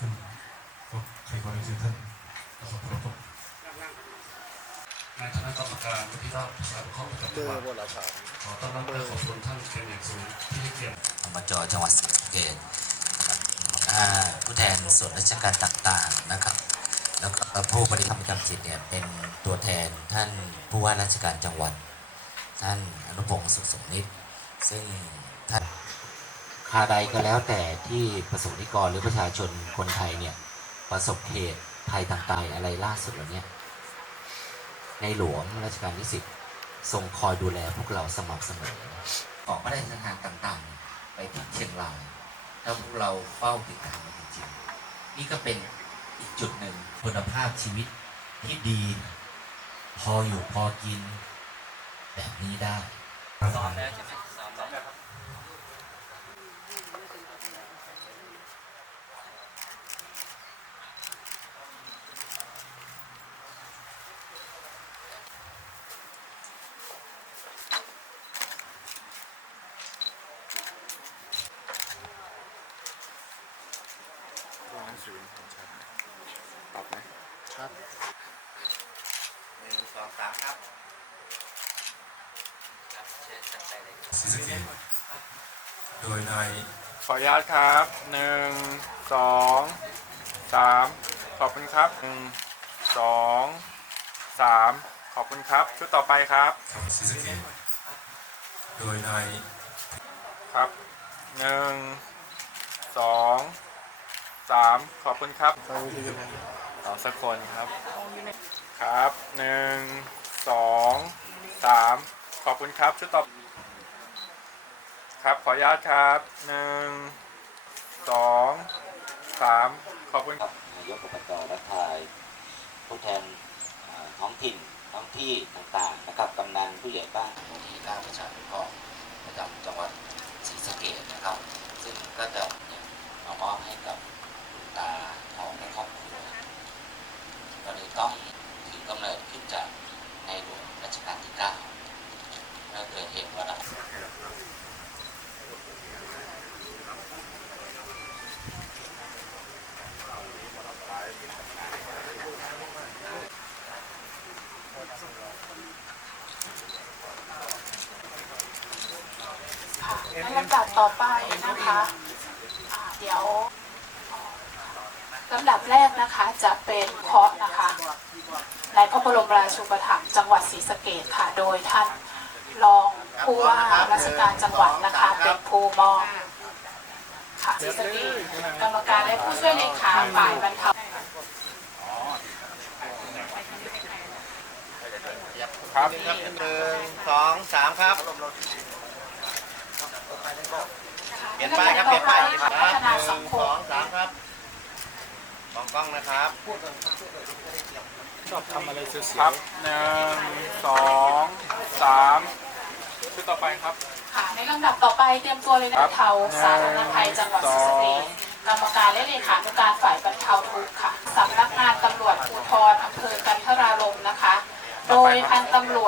ขึ้นก็ใครบริสุทธิ์ท่านขอบคุณครับนายะกรรมการวุฒิราชสาขอประจำจัรัดขอต้อนรับและขอบคุณท่านเป็นอย่างสูงที่เกียรติอบจจังหวัดสระเกษผู้แทนส่วนราชการต่างๆนะครับ แล้วก็ผู้บริหารประจำจิตเนี่ยเป็นตัวแทนท่านผู้ว่าราชการจังหวัด ท่านอนุพงศ์สุขสมนิตซึ่งท่านาใดก็แล้วแต่ที่ประสบนิกรหรือประชาชนคนไทยเนี่ยประสบเหตุภัยต่างๆอะไรล่าสุดแล้วเนี่ยในหลวงรัชกาลที่สิบทรงคอยดูแลพวกเราสม่ำเสมอออกมาได้สถานต่างๆ ไปที่เชียงรายถ้าพวกเราเฝ้าติดตามจริงๆนี่ก็เป็นอีกจุดหนึ่งคุณภาพชีวิตที่ดี พออยู่พอกิน แบบนี้ได้ซ้อมแล้วใช่ไหมซ้อมแล้วตัว หนังสือเห็นชัดไหมปรับไหมชัดหนึ่งสองสามครับครับเชิญจัดไปเลยครับศรีสะเกษโดยนายขออนุญาตครับหนึ่งสองสามขอบคุณครับหนึ่งสองสามขอบคุณครับ ชุดต่อไปครับศรีสะเกษโดยนายครับหนึ่งสองสามขอบคุณครับต่อสักคนครับ ครับหนึ่งสองสามขอบคุณครับชุดต่อครับขออนุญาตครับหนึ่งสองสามขอบคุณนายกอบตรัฐายผู้แทนท้องถิ่นท้องที่ต่างๆนะครับกำนันผู้ใหญ่บ้านมูลที่ข้าประชานุเคราะห์ประจำจังหวัดศรีสะเกษนะครับ ซึ่งก็จะมามอบให้กับ ตาของในครอบครัวก็เลยต้องถือกำเนิดขึ้นจากในหลวงรัชกาลที่เก้าเมื่อเกิดเหตุว่าในลำดับต่อไปนะคะเดี๋ยว ลำดับแรกนะคะจะเป็นเคาะนะคะในพระบรมราชูปถัมภ์จังหวัดศรีสะเกษค่ะ โดยท่านรองผู้ว่าราชการจังหวัดนะคะเป็นผู้มอบค่ะศรีสะเกษกรรมการและผู้ช่วยเลขาฝ่ายบรรเทาครับหนึ่งสองสามครับเปลี่ยนป้ายครับเปลี่ยนป้ายครับพัฒนาหสันึ่งงคสอมงสามครับ มองกล้องนะครับครับหนึ่งสองสามชุดต่อไปครับ ค่ะในลำดับต่อไปเตรียมตัวเลยนะคบรับรรเทาสาธารณภัยจังหวัดศรีสะเกษกรรมการและเลขานุการฝ่ายบรรเทาทุกข์ค่ะสำนักงานตำรวจภูธรอำเภอกันทรารมนะคะ โดยพันตำรวจ